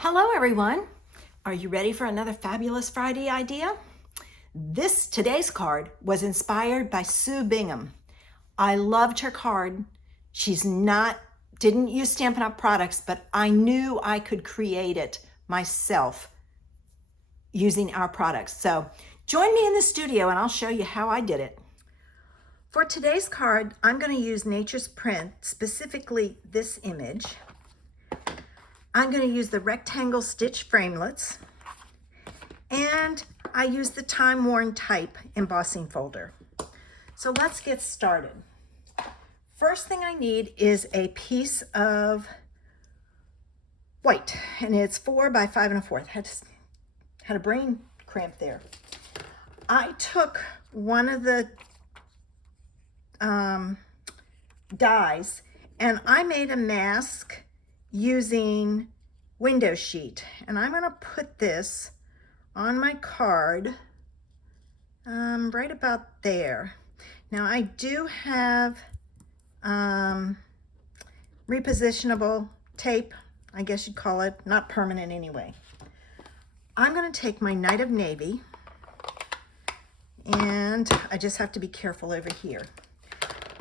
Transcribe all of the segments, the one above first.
Hello everyone. Are you ready for another fabulous Friday idea? Today's card was inspired by Sue Bingham. I loved her card. Didn't use Stampin' Up! Products, but I knew I could create it myself using our products. So join me in the studio and I'll show you how I did it. For today's card, I'm going to use Nature's Print, specifically this image. I'm going to use the rectangle stitch framelets, and I use the time-worn type embossing folder. So let's get started. First thing I need is a piece of white, and it's 4 by 5 1/4. Had a brain cramp there. I took one of the dies and I made a mask using window sheet, and I'm going to put this on my card right about there. Now I do have repositionable tape, I guess you'd call it, not permanent anyway. I'm going to take my Night of Navy, and I just have to be careful over here.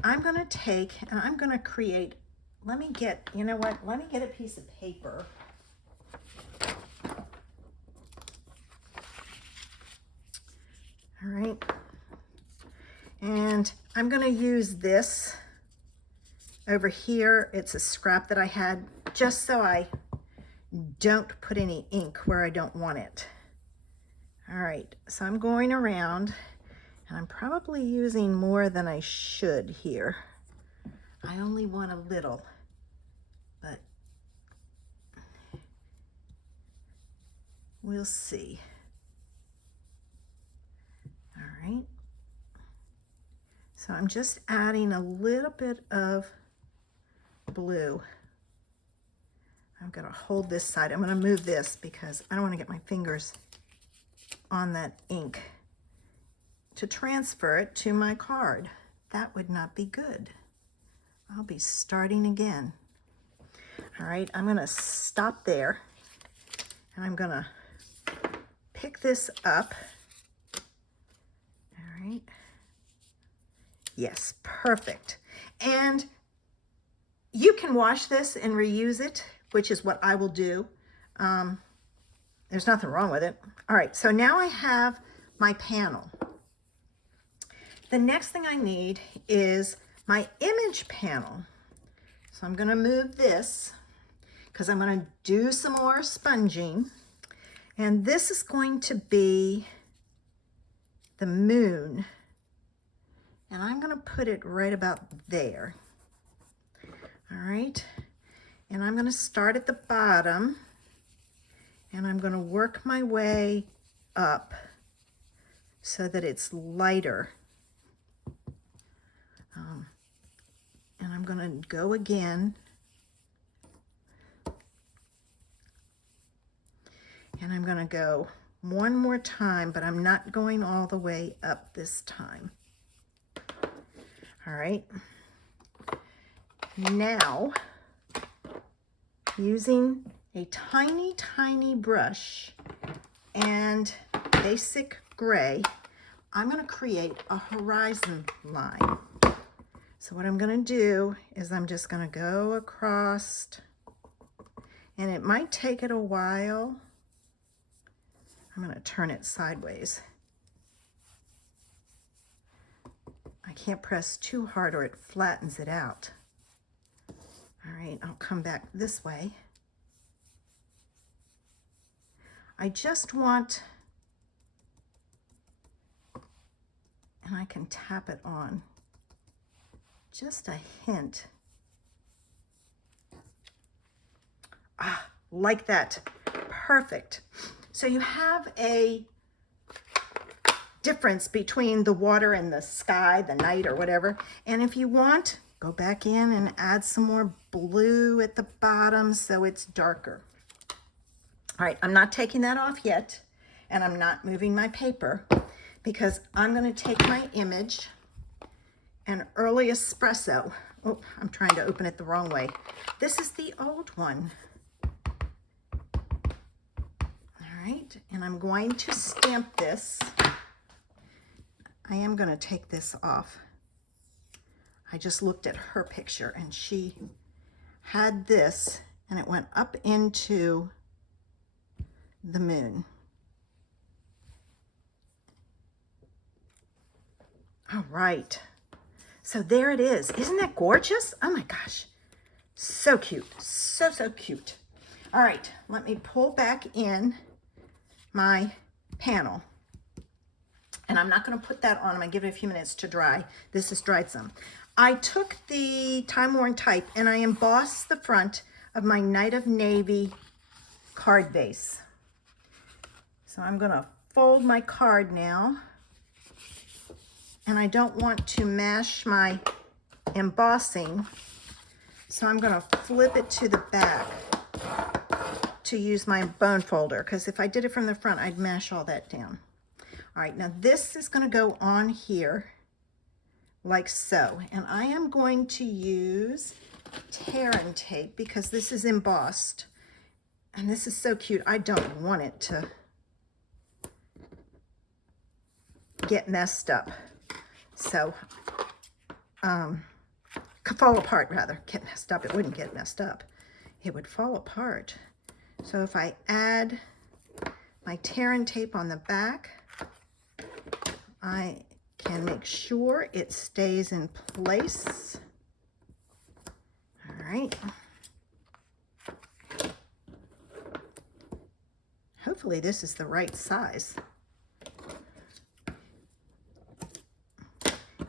I'm going to take and I'm going to create, let me get a piece of paper. All right. And I'm going to use this over here. It's a scrap that I had just so I don't put any ink where I don't want it. All right. So I'm going around, and I'm probably using more than I should here. I only want a little, but we'll see. All right. So I'm just adding a little bit of blue. I'm going to hold this side. I'm going to move this because I don't want to get my fingers on that ink to transfer it to my card. That would not be good. I'll be starting again. All right, I'm going to stop there, and I'm going to pick this up. All right. Yes, perfect. And you can wash this and reuse it, which is what I will do. There's nothing wrong with it. All right, so now I have my panel. The next thing I need is my image panel. So I'm going to move this because I'm going to do some more sponging. And this is going to be the moon. And I'm going to put it right about there. All right. And I'm going to start at the bottom, and I'm going to work my way up so that it's lighter. And I'm going to go again. And I'm going to go one more time, but I'm not going all the way up this time. All right. Now, using a tiny, tiny brush and basic gray, I'm going to create a horizon line. So what I'm going to do is I'm just going to go across, and it might take it a while. I'm going to turn it sideways. I can't press too hard or it flattens it out. All right, I'll come back this way. I just want, and I can tap it on, just a hint. Like that. Perfect. So you have a difference between the water and the sky, the night or whatever. And if you want, go back in and add some more blue at the bottom so it's darker. All right, I'm not taking that off yet, and I'm not moving my paper because I'm going to take my image and Early Espresso. Oh, I'm trying to open it the wrong way. This is the old one. right, and I'm going to stamp this. I am going to take this off. I just looked at her picture and she had this and it went up into the moon. All right, so there it is. Isn't that gorgeous? Oh my gosh, so cute, so, so cute. All right, let me pull back in my panel. And I'm not going to put that on. I'm going to give it a few minutes to dry. This has dried some. I took the time-worn type and I embossed the front of my Night of Navy card base. So I'm going to fold my card now. And I don't want to mash my embossing, so I'm going to flip it to the back to use my bone folder, because if I did it from the front, I'd mash all that down. All right, now this is going to go on here like so, and I am going to use tear and tape because this is embossed, and this is so cute. I don't want it to get messed up. So, fall apart rather, get messed up. It wouldn't get messed up. It would fall apart. So if I add my tear and tape on the back, I can make sure it stays in place. All right. Hopefully this is the right size.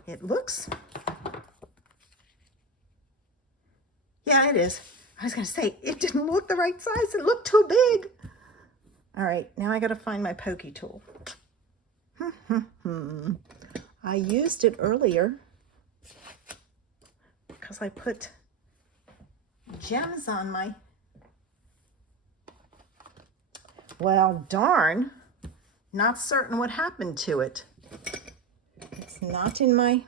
It looks, yeah, it is. I was going to say, it didn't look the right size. It looked too big. All right, now I got to find my pokey tool. I used it earlier because I put gems on my, well, darn, not certain what happened to it. It's not in my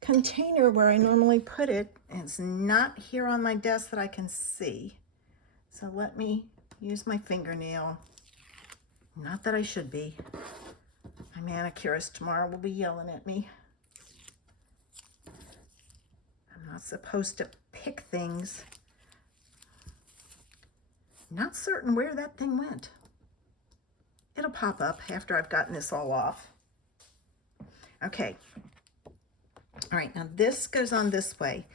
container where I normally put it. It's not here on my desk that I can see. So let me use my fingernail. Not that I should be. My manicurist tomorrow will be yelling at me. I'm not supposed to pick things. Not certain where that thing went. It'll pop up after I've gotten this all off. Okay. All right, now this goes on this way.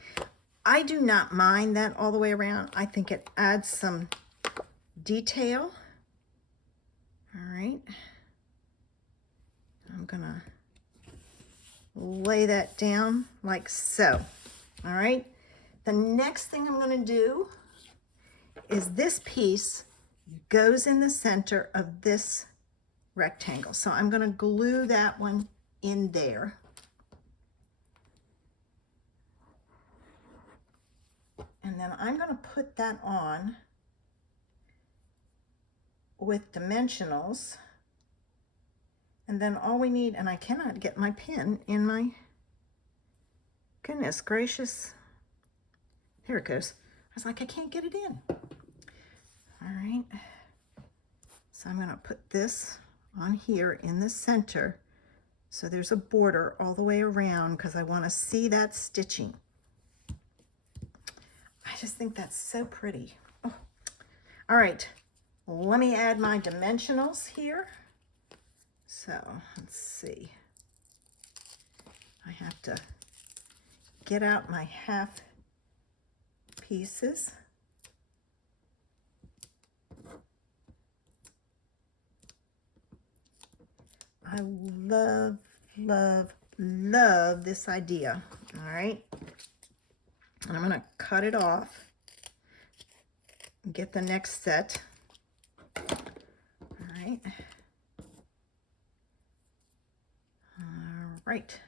I do not mind that all the way around. I think it adds some detail. All right. I'm gonna lay that down like so. All right. The next thing I'm gonna do is this piece goes in the center of this rectangle. So I'm gonna glue that one in there. And then I'm going to put that on with dimensionals. And then all we need, and I cannot get my pin in my, goodness gracious. There it goes. I was like, I can't get it in. All right. So I'm going to put this on here in the center. So there's a border all the way around because I want to see that stitching. I just think that's so pretty. Oh. All right, let me add my dimensionals here. So let's see. I have to get out my half pieces. I love, love, love this idea. All right. And I'm going to cut it off and get the next set. All right. All right.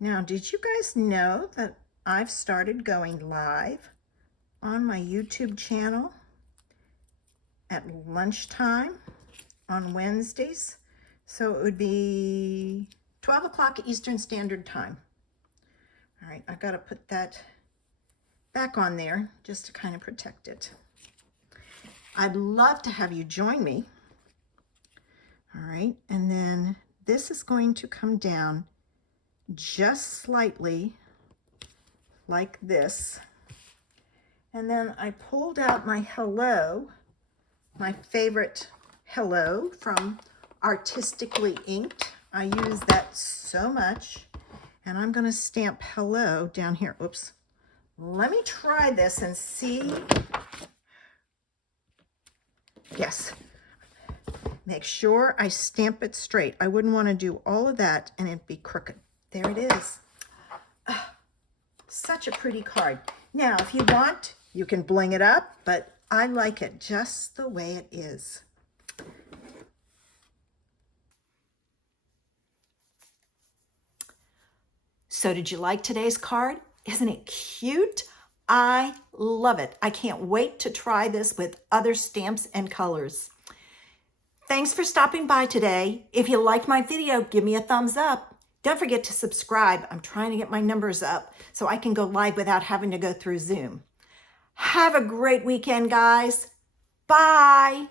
Now, did you guys know that I've started going live on my YouTube channel at lunchtime on Wednesdays? So it would be 12 o'clock Eastern Standard Time. All right, I got to put that back on there just to kind of protect it. I'd love to have you join me. All right, and then this is going to come down just slightly like this. And then I pulled out my hello, my favorite hello from Artistically Inked. I use that so much. And I'm going to stamp hello down here. Oops. Let me try this and see. Yes. Make sure I stamp it straight. I wouldn't want to do all of that and it be crooked. There it is. Such a pretty card. Now, if you want, you can bling it up, but I like it just the way it is. So did you like today's card? Isn't it cute? I love it. I can't wait to try this with other stamps and colors. Thanks for stopping by today. If you liked my video, give me a thumbs up. Don't forget to subscribe. I'm trying to get my numbers up so I can go live without having to go through Zoom. Have a great weekend, guys. Bye.